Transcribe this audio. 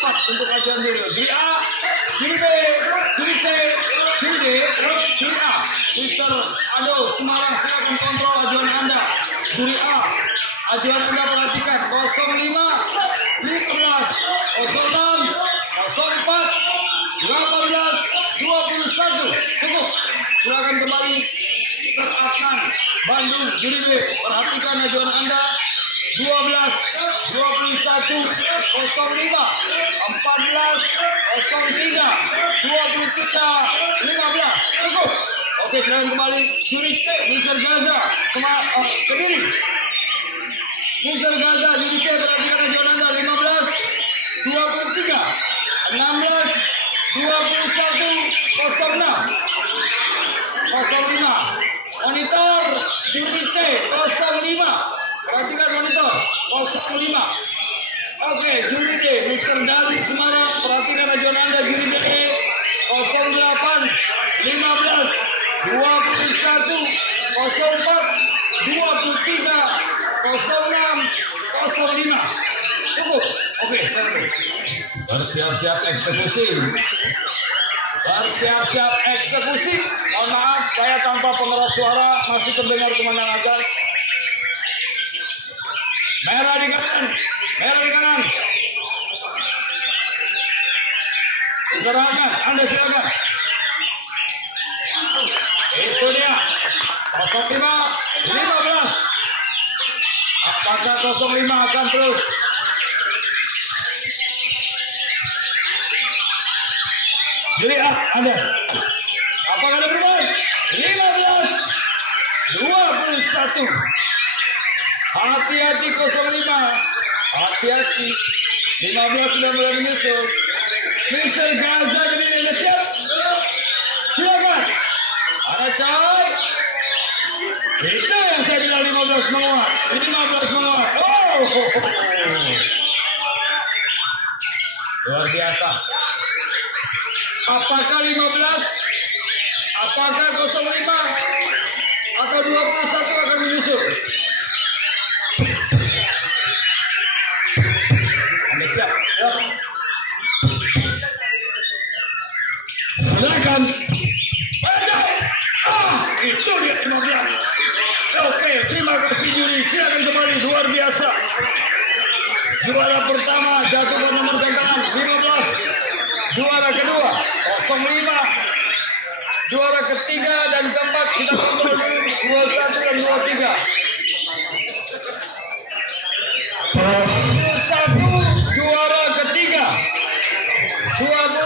cepat untuk ajuan dulu. Juri A, juri B, juri C, juri D, juri A. Mister Ado Semarang, silakan kontrol ajuan Anda. Juri A, ajuan Anda perhatikan 05, 15, 06, 04, 18, 21. Cukup. Silakan kembali terapkan. Bandung, juri B, perhatikan ajuan Anda. 12, 21, 05, 14, 03, 23, 15. Cukup. Oke, silakan kembali. Juri C, Mister Gaza, Kediri. Mister Gaza, juri C, perhatikan ajuan Anda. 15, 23, 16, 21, 06, 05. Monitor, juri C, 05. Perhatikan monitor, 05. Oke, juri D, Mister Dari Semarang, perhatikan ajuan Anda. Juri D, 08, 15, 21, 04, 23, 06, 05. Cukup. Oke, sekarang bersiap-siap eksekusi. Bersiap-siap eksekusi. Mohon maaf, saya tanpa pengeras suara masih terdengar kumandang azan. Merah di kanan, merah di kanan. Silakan, Anda silakan. Itu dia. 05, 15. Apakah 05 akan terus? Jadi Anda, apakah ada perubahan? 15, 21. Hati-hati 05. Hati-hati. 15 sudah mulai menyusul. Mister Gaza jadi Anda siap? Silakan. Ada coy. Itu yang saya bilang 15 menguat. 15 menguat. Oh. Luar biasa. Apakah 15? Apakah 05? Atau 21 akan menyusul? Anda siap? Ya. Silakan. Baca. Itu dia 15. Oke, terima kasih juri. Silakan kembali. Luar biasa. Juara pertama jatuh ke nomor gantangan 15. Juara kedua 05. Juara ketiga dan keempat kita kontrol 21 dan 23.